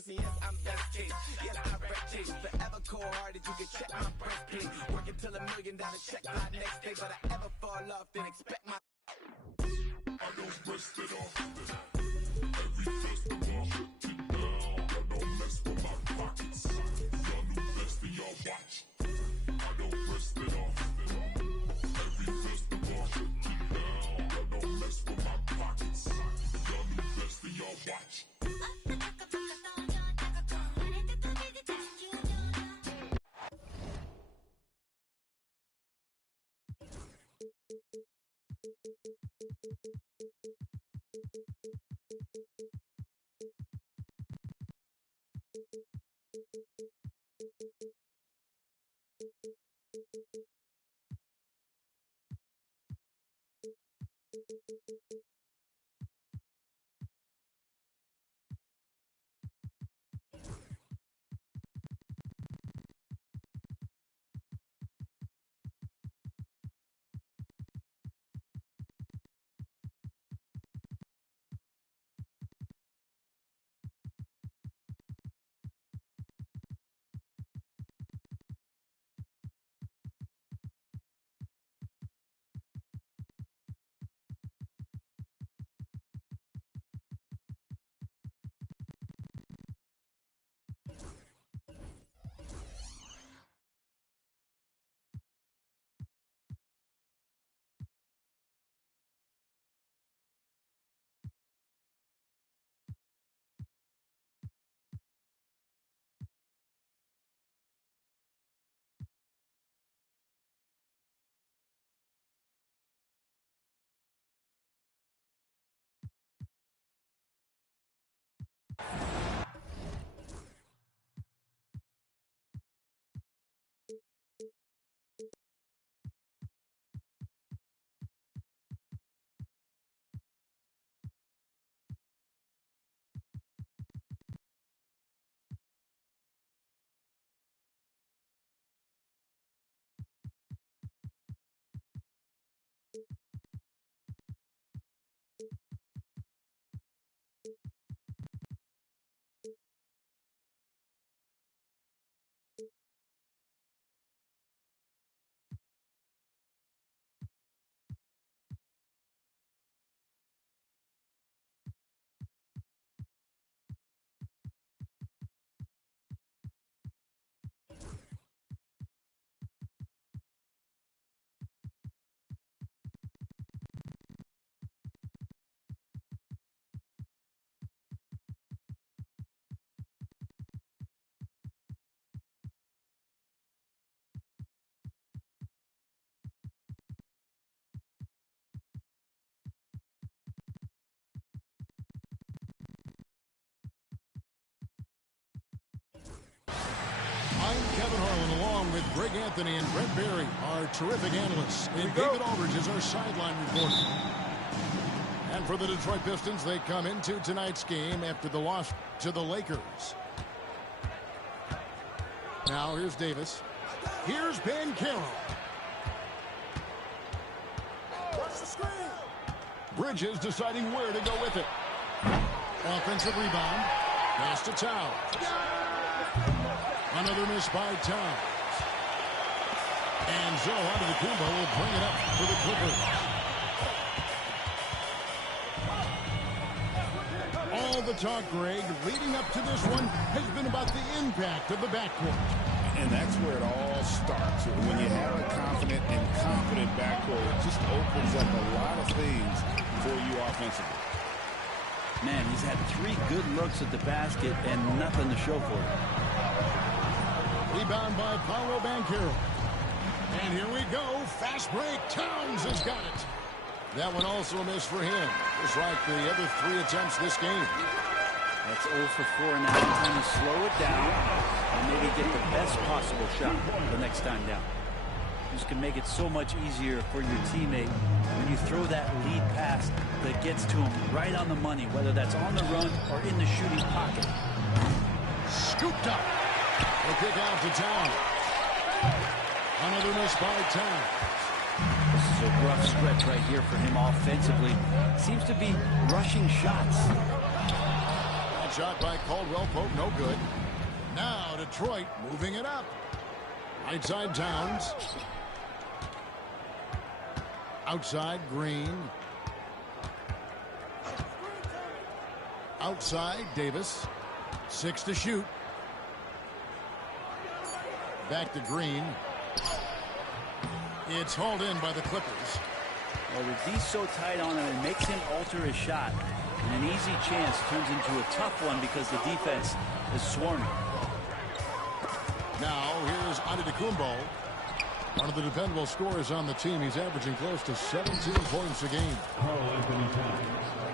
person, yes, I'm best case. Yes, I wreck chase, forever cold-hearted, you can check my breastplate. Working till $1 million check my next day, but I ever fall off, then expect my... I don't rest it off. Every festival, shut it down. I don't mess with my pockets. Y'all new best and y'all watch. I don't rest it off. Every festival, shut it down. I don't mess with my pockets. Y'all new best and y'all watch. Kevin Harlan, along with Greg Anthony and Brent Barry, our terrific analysts. And David Aldridge is our sideline reporter. And for the Detroit Pistons, they come into tonight's game after the loss to the Lakers. Now, here's Davis. Here's Banchero. Bridges deciding where to go with it. Offensive rebound. Pass to Towns. Another miss by Towns. And Joe Antetokounmpo will bring it up for the Clippers. All the talk, Greg, leading up to this one has been about the impact of the backcourt. And that's where it all starts. When you have a confident and competent backcourt, it just opens up a lot of things for you offensively. Man, he's had 3 good looks at the basket and nothing to show for it. Rebound by Paolo Banchero. And here we go. Fast break. Towns has got it. That one also a miss for him. Just like the other 3 attempts this game. That's 0 for 4 now. Time to slow it down and maybe get the best possible shot the next time down. This can make it so much easier for your teammate when you throw that lead pass that gets to him right on the money, whether that's on the run or in the shooting pocket. Scooped up. The kick out to Towns. Another miss by Towns. This is a rough stretch right here for him offensively. Seems to be rushing shots. Second shot by Caldwell Pope, no good. Now Detroit moving it up. Right side Towns. Outside Green. Outside Davis. 6 to shoot. Back to Green. It's hauled in by the Clippers. Well, the D's so tight on him, it makes him alter his shot. And an easy chance turns into a tough one because the defense is swarming. Now here's Antetokounmpo. One of the dependable scorers on the team. He's averaging close to 17 points a game.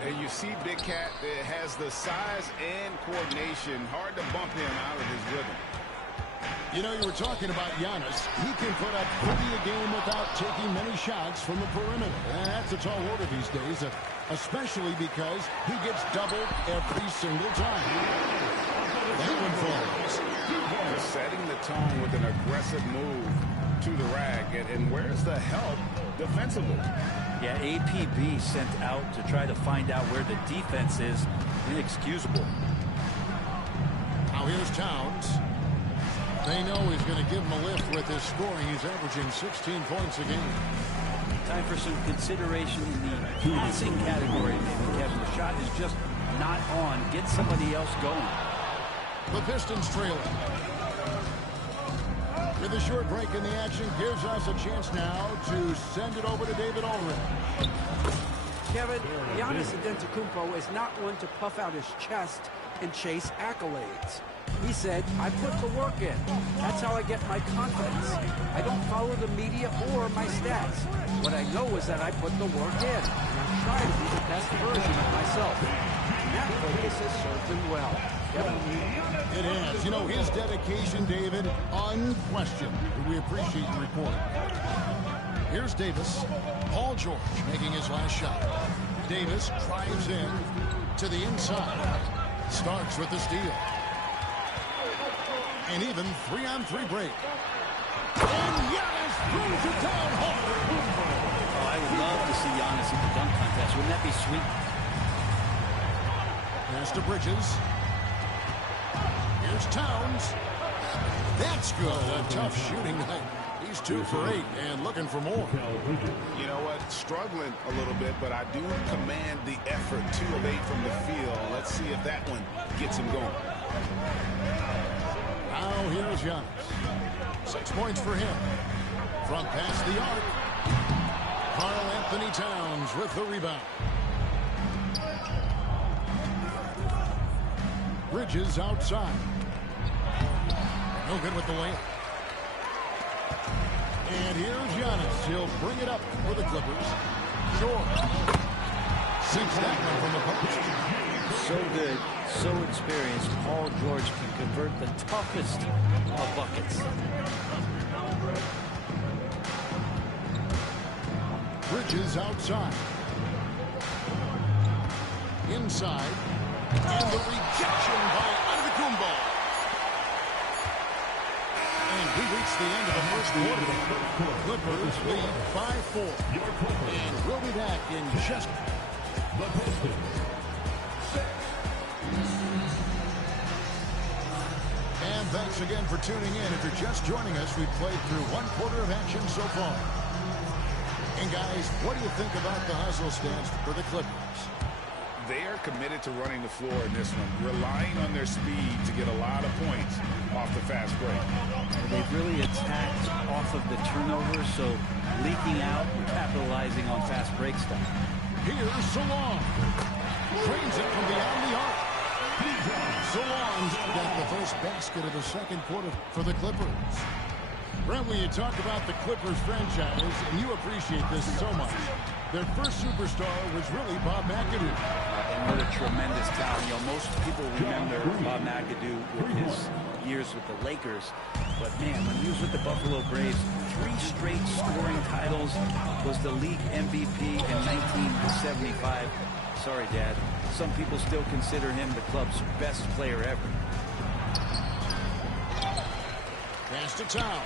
And you see Big Cat has the size and coordination. Hard to bump him out of his rhythm. You know, you were talking about Giannis. He can put up 30 a game without taking many shots from the perimeter. And that's a tall order these days, especially because he gets doubled every single time. That one falls. Just setting the tone with an aggressive move to the rack. And where's the help defensively? Yeah, APB sent out to try to find out where the defense is. Inexcusable. Now here's Towns. They know he's going to give him a lift with his scoring. He's averaging 16 points a game. Time for some consideration in the passing category, maybe, Kevin. The shot is just not on. Get somebody else going. The Pistons trailing. With a short break in the action, gives us a chance now to send it over to David Aldridge. Kevin, Giannis Antetokounmpo is not one to puff out his chest and chase accolades. He said, I put the work in. That's how I get my confidence. I don't follow the media or my stats. What I know is that I put the work in. And I'm trying to be the best version of myself. And that focus has served him well. It has. You know, his dedication, David, unquestioned. We appreciate your report. Here's Davis. Paul George making his last shot. Davis drives in to the inside. Starks with the steal. And even 3-on-3 break. And Giannis throws it down hard. Oh, I would love to see Giannis in the dunk contest. Wouldn't that be sweet? Pass to Bridges. Here's Towns. That's good. A tough shooting night. He's 2 for 8 and looking for more. You know what? Struggling a little bit, but I do command the effort. 2 of 8 from the field. Let's see if that one gets him going. Now here's Giannis. 6 points for him. From past the arc. Karl Anthony Towns with the rebound. Bridges outside. No good with the layup. And here's Giannis. He'll bring it up for the Clippers. George sinks that one from the post. So good, so experienced. Paul George can convert the toughest of buckets. Bridges outside. Inside. And the rejection by Antetokounmpo. And we reach the end of the first quarter. Clippers lead 5-4. And we'll be back in just... And thanks again for tuning in. If you're just joining us, we've played through 1 quarter of action so far. And guys, what do you think about the hustle stance for the Clippers? They are committed to running the floor in this one, relying on their speed to get a lot of points off the fast break. They've really attacked off of the turnovers, so leaking out and capitalizing on fast break stuff. Here's Salon. Drains it from beyond the arc. Salon's got the first basket of the second quarter for the Clippers. Brent, when you talk about the Clippers franchise, and you appreciate this so much, their first superstar was really Bob McAdoo. And what a tremendous talent. You know, most people remember Bob McAdoo with his years with the Lakers. But, man, when he was with the Buffalo Braves, 3 straight scoring titles, was the league MVP in 1975. Sorry, Dad. Some people still consider him the club's best player ever. Pass to Towns.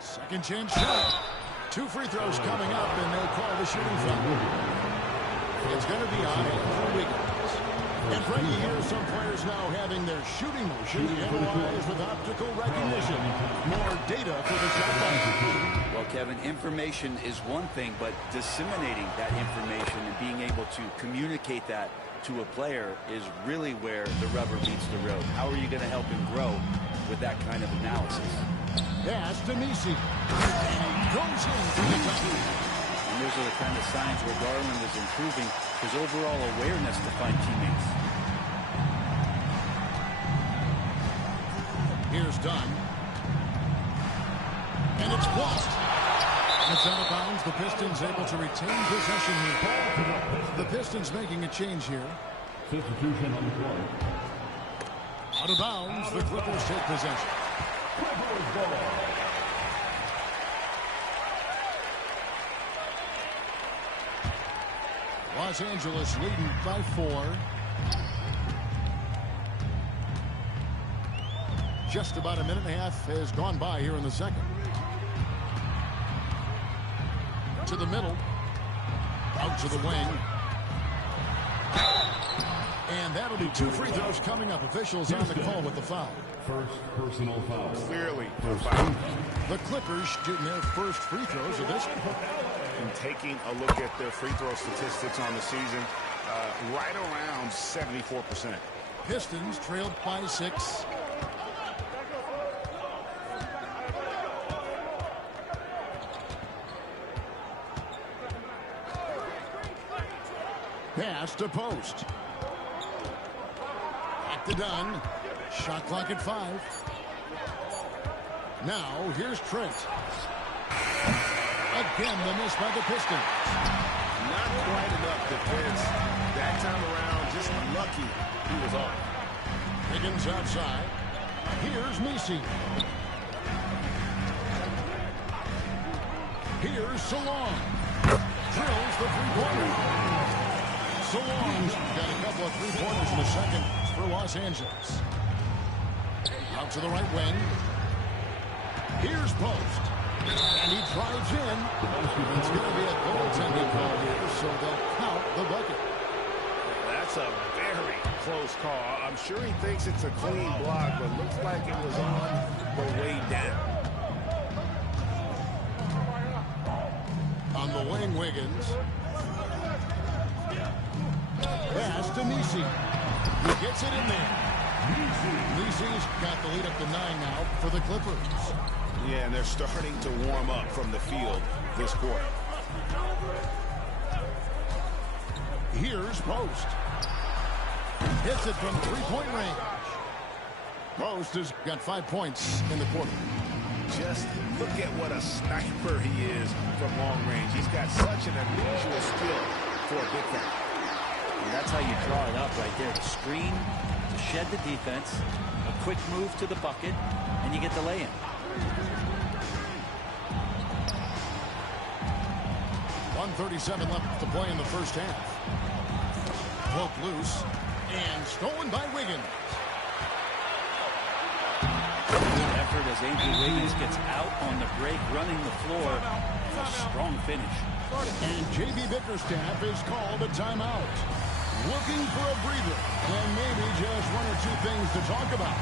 Second chance shot. 2 free throws coming up, and they'll call the shooting foul. It's going to be on Andrew Wiggins. And Frankie, here's some players now having their shooting motion analyzed with optical recognition. More data for the shot clock. Well, Kevin, information is one thing, but disseminating that information and being able to communicate that to a player is really where the rubber meets the road. How are you going to help him grow with that kind of analysis? Pass to Messi. And he goes in for the touch. And those are the kind of signs where Garland is improving his overall awareness to find teammates. Here's Dunn. And it's blocked. It's out of bounds. The Pistons able to retain possession here. The Pistons making a change here. Substitution on the court. Out of bounds. The Clippers take possession. Los Angeles leading by 4. Just about a minute and a half has gone by here in the second. To the middle. Out to the wing. And that'll be 2 free throws coming up. Officials on the call with the foul. First personal foul. Clearly a foul. The Clippers shooting their first free throws of this one. And taking a look at their free throw statistics on the season, right around 74%. Pistons trailed by 6. Pass to post. Back to Dunn. Shot clock at 5. Now here's Trent. Again, the miss by the Pistons. Not quite enough defense. That time around, just lucky he was off. Higgins outside. Here's Messi. Here's Salon. Drills the three-pointer. Salon's got a couple of three-pointers in the second for Los Angeles. Out to the right wing. Here's Post. And he drives in. It's going to be a goaltending call here, so they'll count the bucket. That's a very close call. I'm sure he thinks it's a clean block, but looks like it was on the way down. On the wing, Wiggins. Pass to Messi. He gets it in there. Messi's got the lead up to 9 now for the Clippers. Yeah, and they're starting to warm up from the field this quarter. Here's Post. Hits it from three-point range. Post has got 5 points in the quarter. Just look at what a sniper he is from long range. He's got such an unusual skill for a big guy. And that's how you draw it up right there. The screen to shed the defense, a quick move to the bucket, and you get the lay-in. 1:37 left to play in the first half. Poked loose and stolen by Wiggins. Good effort as Andrew Wiggins gets out on the break, running the floor. A strong finish. And J.B. Bickerstaff is called a timeout. Looking for a breather and maybe just 1 or 2 things to talk about.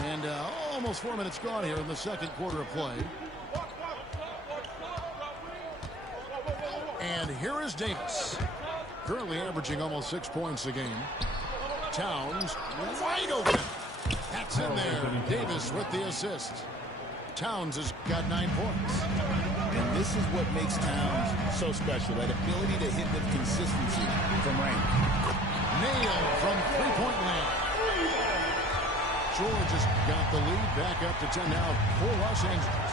And almost 4 minutes gone here in the second quarter of play. And here is Davis. Currently averaging almost 6 points a game. Towns wide open. That's in there. Davis with the assist. Towns has got 9 points. And this is what makes Towns so special, that ability to hit with consistency from range. Nailed from three-point land. George has got the lead back up to 10 now for Los Angeles.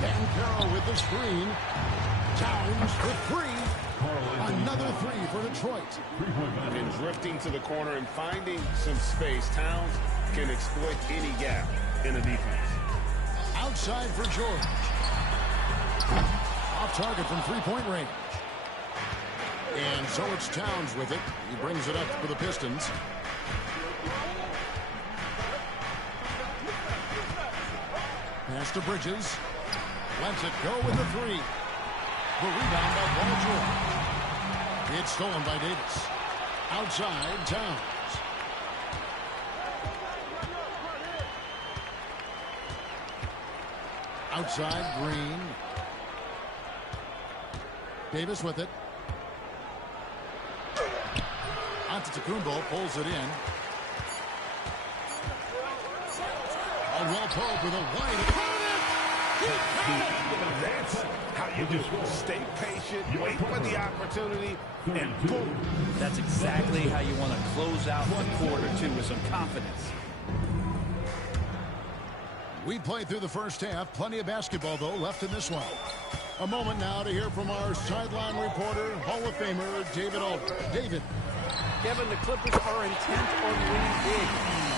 Banchero with the screen. Towns for 3. Another 3 for Detroit. And drifting to the corner and finding some space, Towns can exploit any gap in the defense. Outside for George. Off target from three-point range. And so it's Towns with it. He brings it up for the Pistons. Pass to Bridges. Lets it go with the three. The rebound by Paul George. It's stolen by Davis. Outside, Towns. Outside, Green. Davis with it. Antetokounmpo pulls it in. Caldwell Pope with a wide opponent. That's how you do. Stay patient, wait for the opportunity, and boom. That's exactly how you want to close out the quarter, too, with some confidence. We played through the first half. Plenty of basketball, though, left in this one. A moment now to hear from our sideline reporter, Hall of Famer David Aldridge. David. Kevin, the Clippers are intent on winning big.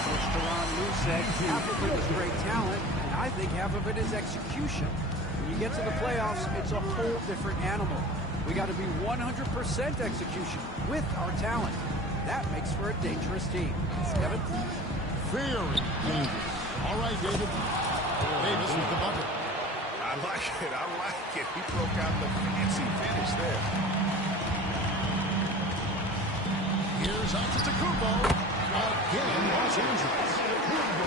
Coach Tyronn Lue said half of it is great talent, and I think half of it is execution. When you get to the playoffs, it's a whole different animal. We got to be 100% execution with our talent. That makes for a dangerous team. Kevin? Very dangerous. All right, David. Davis with the bucket. I like it. I like it. He broke out the fancy finish there. Here's Antetokounmpo. Again, Los Angeles.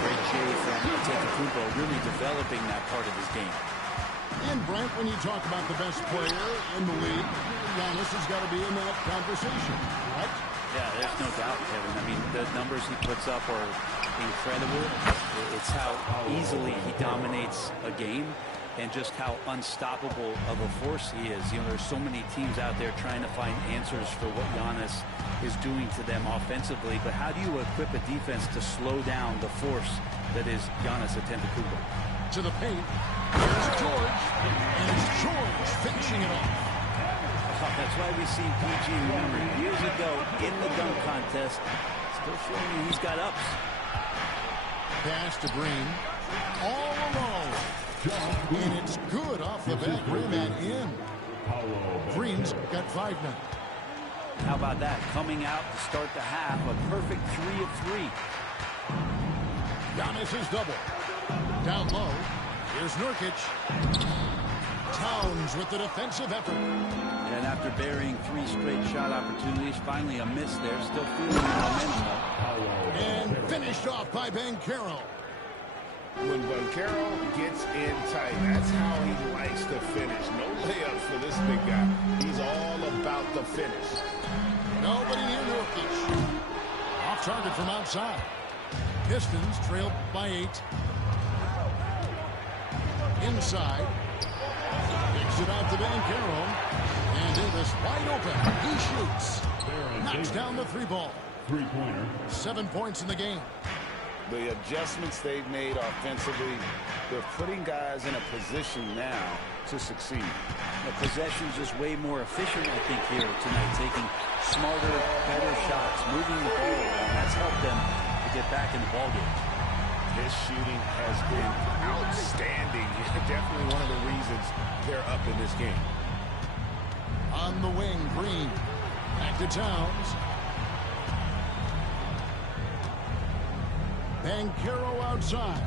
Great shade from Antetokounmpo, really developing that part of his game. And Brent, when you talk about the best player in the league, Giannis has got to be in that conversation, right? Yeah, there's no doubt, Kevin. I mean, the numbers he puts up are incredible. It's how easily he dominates a game and just how unstoppable of a force he is. You know, there's so many teams out there trying to find answers for what Giannis is doing to them offensively, but how do you equip a defense to slow down the force that is Giannis Antetokounmpo? To the paint. Here's George. And it's George finishing it off. That's why we see PG, remember, years ago in the dunk contest, still showing you he's got ups. Pass to Green. All alone. And it's good off the back rim and in. Green's got 5 now. How about that? Coming out to start the half, a perfect 3 of 3. Giannis is double. Down low. Here's Nurkic. Towns with the defensive effort. And after burying 3 straight shot opportunities, finally a miss there. Still feeling the momentum though. And finished off by Banchero. When Banchero gets in tight, that's how he likes to finish. No layups for this big guy. He's all about the finish. Nobody near Nurkic. Off target from outside. Pistons trailed by 8. Inside. Kicks it out to Banchero. And Davis wide open. He shoots. Knocks down the 3-ball. 3-pointer. 7 points in the game. The adjustments they've made offensively, they're putting guys in a position now to succeed. The possession's just way more efficient, I think, here tonight, taking smarter, better shots, moving the ball around. That's helped them to get back in the ballgame. His shooting has been outstanding. Definitely one of the reasons they're up in this game. On the wing, Green. Back to Towns. Banchero outside.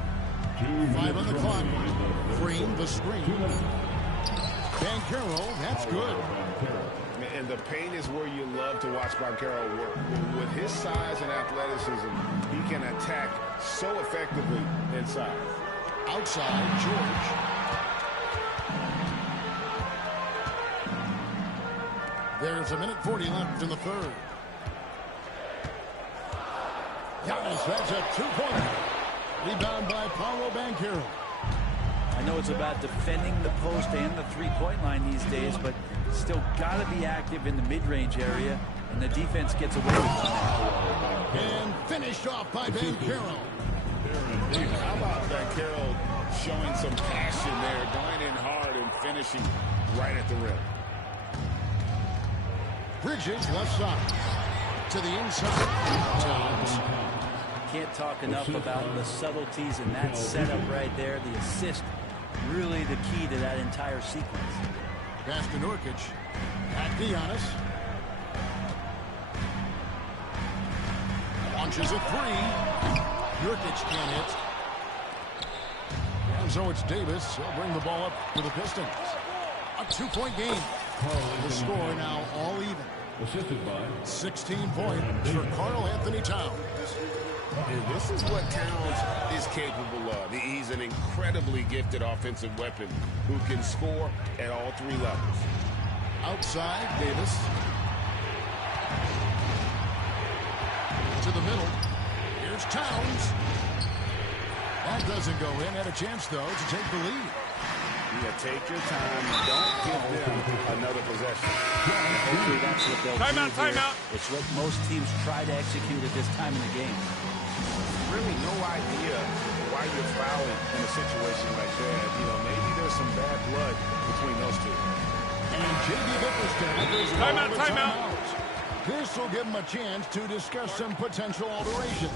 5 on the clock. Green the screen. Banchero, that's good. And the paint is where you love to watch Banchero work. With his size and athleticism, he can attack so effectively inside. Outside, George. There's 1:40 left in the third. Giannis, that's a 2-pointer. Rebound by Paolo Banchero. I know it's about defending the post and the 3-point line these days, but still got to be active in the mid-range area, and the defense gets away with it. And finished off by Banchero. How about Banchero showing some passion there, going in hard and finishing right at the rim. Bridges left side to the inside. Towns. Can't talk enough about the subtleties in that setup right there. The assist, really the key to that entire sequence. Pass to Nurkic. Back to Giannis. Pushes a three. Nurkic can't hit. And so it's Davis. He'll bring the ball up for the Pistons. A 2-point game. The score now all even. Assisted by 16 points for Karl Anthony Towns. And this is what Towns is capable of. He's an incredibly gifted offensive weapon who can score at all three levels. Outside, Davis. To the middle. Here's Towns. That doesn't go in. Had a chance, though, to take the lead. Yeah, take your time. Don't give them another possession. Hopefully that's what they'll do here. Timeout. It's what most teams try to execute at this time in the game. Really no idea why you're fouling in a situation like that. You know, maybe there's some bad blood between those two. And J.B. Bickerstaff is Timeout, calling a timeout. This will give him a chance to discuss some potential alterations.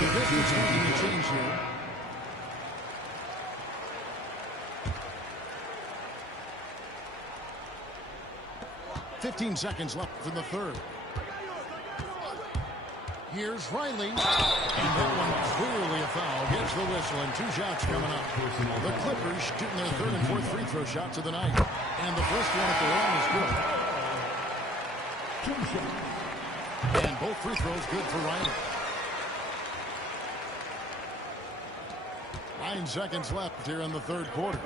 The Pistons making a change here. $15 left in the third. Here's Riley. And that one clearly a foul. Gets the whistle and 2 shots coming up. The Clippers shooting their third and fourth free throw shots of the night. And the first one at the line is good. And both free throws good for Riley. 9 seconds left here in the third quarter.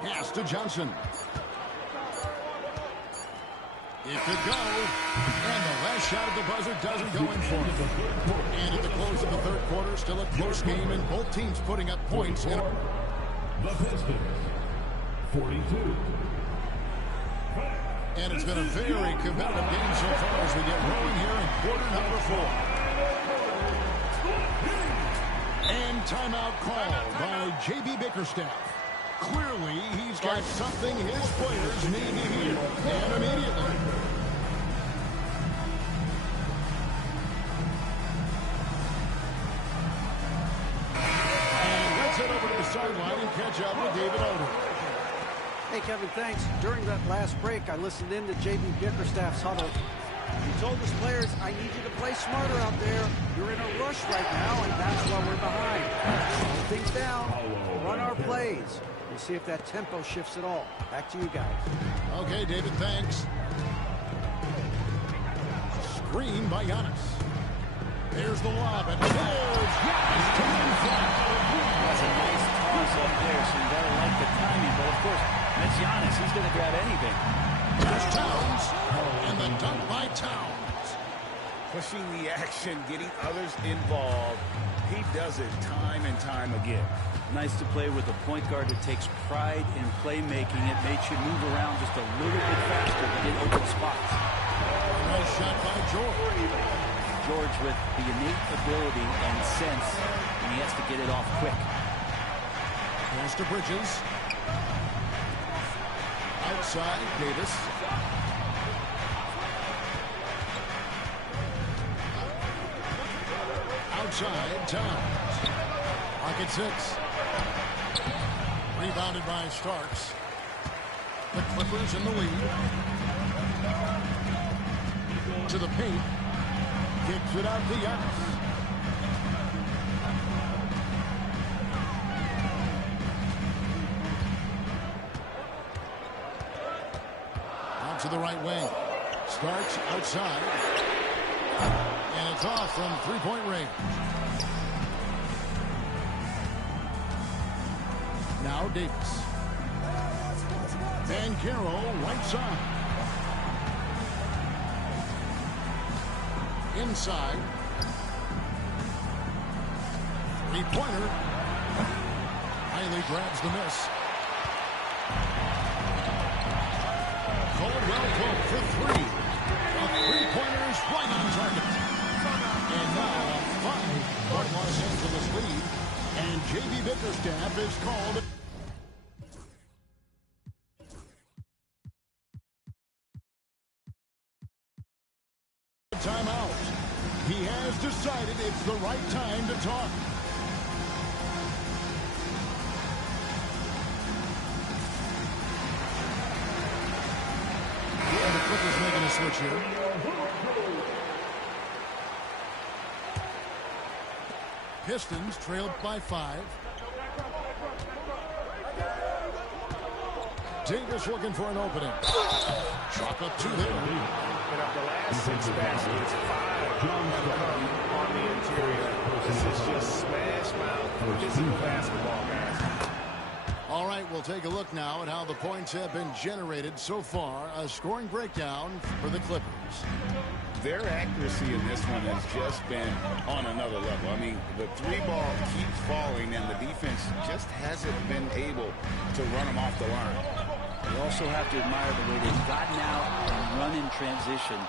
Pass to Johnson. It could go. And the last shot at the buzzer doesn't go in for him. And at the close of the third quarter, still a close game, and both teams putting up points. In the Pistons, 42. And it's been a very competitive game so far as we get rolling here in quarter number 4. And timeout called by J.B. Bickerstaff. Clearly, he's got something his players need to hear. And immediately. And let's head over to the sideline and catch up with David Odom. Hey, Kevin, thanks. During that last break, I listened in to J.B. Bickerstaff's huddle. He told his players, I need you to play smarter out there. You're in a rush right now, and that's why we're behind. Slow things down. Run our plays. We'll see if that tempo shifts at all. Back to you guys. Okay, David, thanks. Screen by Giannis. There's the lob, and there's Giannis to the inside. That's a nice toss up there, so you gotta like the timing. But of course, that's Giannis. He's gonna grab anything. There's Towns, and the dunk by Towns. Pushing the action, getting others involved. He does it time and time again. Nice to play with a point guard that takes pride in playmaking. It makes you move around just a little bit faster to get open spots. Nice shot by George. George with the innate ability and sense, and he has to get it off quick. Pass to Bridges. Outside, Davis. Outside, Towns. Pocket 6. Rebounded by Starks. The Clippers in the lead. To the paint. Kicks it out to Giannis. Out to the right wing. Starks outside. And it's off from three-point range. Now Davis. Banchero right side. Inside. Three-pointer. Riley grabs the miss. Caldwell Pope for 3. A Three-pointers right on target. And now a 5-point Los Angeles lead. And J.B. Bickerstaff is called. Timeout. He has decided it's the right time to talk. Yeah, the Clippers making a switch here. Pistons trailed by 5. Davis looking for an opening. Shot up 2 there. And of the last 6 baskets, 5 come on the interior. This is just smash mouth physical basketball, guys. All right, we'll take a look now at how the points have been generated so far. A scoring breakdown for the Clippers. Their accuracy in this one has just been on another level. I mean, the 3-ball keeps falling, and the defense just hasn't been able to run them off the line. You also have to admire the way they've gotten out and run in transition.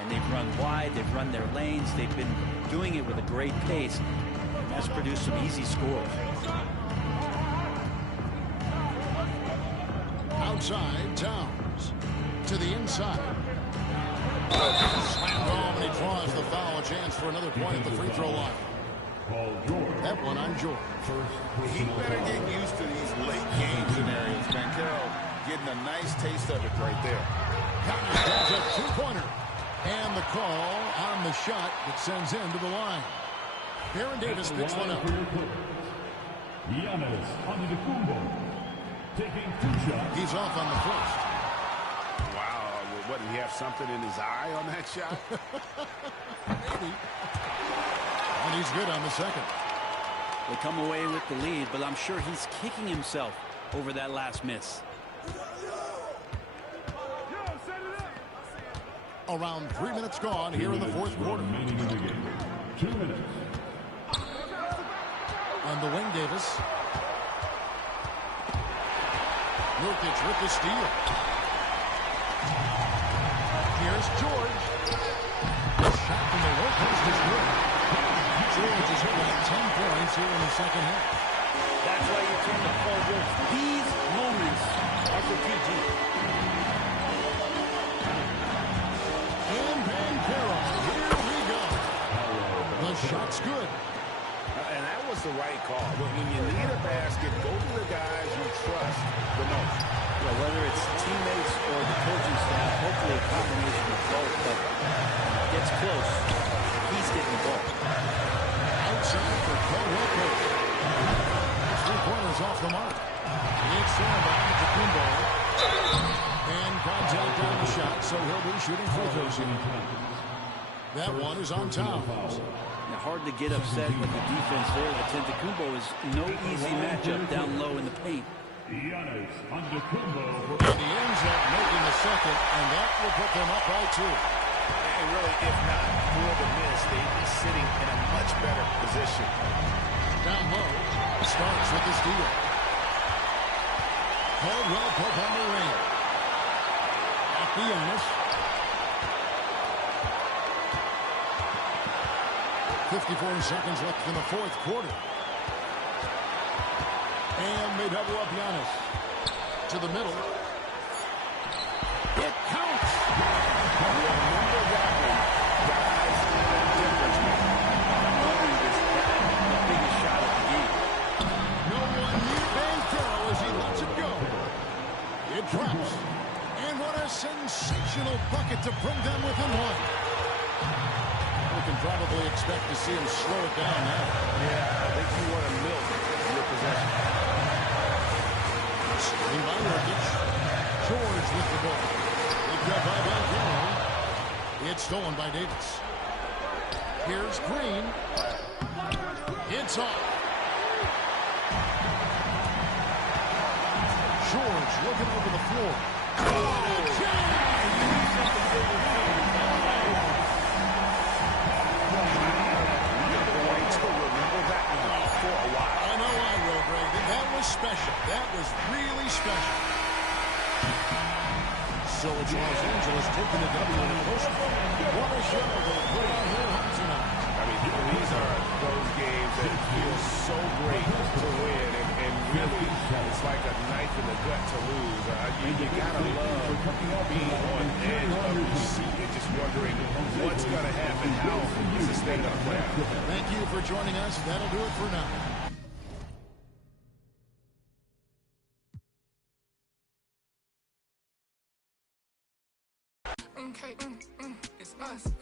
And they've run wide, they've run their lanes, they've been doing it with a great pace. And that's produced some easy scores. Outside, Towns. To the inside. Slammed home, and he draws the foul. A chance for another point at the free throw line. That one on George. He better get used to these late game scenarios. Banchero getting a nice taste of it right there. There's a 2-pointer. And the call on the shot that sends him to the line. Baron Davis picks one up. Giannis Antetokounmpo taking 2 shots. He's off on the first. Wow, what, did he have something in his eye on that shot? Maybe. And he's good on the second. They come away with the lead, but I'm sure he's kicking himself over that last miss. Around 3 minutes gone here in the fourth quarter. 2 minutes. On the wing, Davis. Nurkic with the steal. Here's George. The shot from the low post is good. George has got 10 points here in the second half. That's why you turn to Paul George. These moments are for PG. And Banchero. Here we go. The shot's good. And that was the right call. When you need a basket, go to the guys you trust the most. Well, whether it's teammates or the coaching staff, hopefully a combination of both, but gets close. He's getting the ball. Outside for Caldwell Pope. 3-pointers off the mark. It's thrown by Antetokounmpo. And contact on the shot, so he'll be shooting free throws here. That one is on Towns. Now, hard to get upset with the defense there. Antetokounmpo is no easy matchup down low in the paint. Giannis Antetokounmpo. And he ends up making the second, and that will put them up by 2. And really, if not for the miss, they'd be sitting in a much better position. Down low, starts with the steal. Caldwell Pope on the ring. At the Giannis. 54 seconds left in the fourth quarter. And they double up Giannis. To the middle. It counts! Remember that one. Guys, that difference maker. I'm wondering, is that the biggest shot of the game? No one near Banchero as he lets it go. It drops. And what a sensational bucket to bring them within one. We can probably expect to see him slow it down now. Yeah, I think you want to milk your possession. Screen by Nurkic. George with the ball. Picked up by Banchero. It's stolen by Davis. Here's Green. It's off. George looking over the floor. I know I will, Greg. That was special. That was really special. So it's Los Angeles taking the W in a close one. show they put on here tonight. I mean, these are those games that feel so great to win, and really, it's like a knife in the gut to lose. You gotta love being on edge of your seat and just wondering what's gonna happen. How is this thing gonna play out? Thank you for joining us. That'll do it for now. Okay, it's us.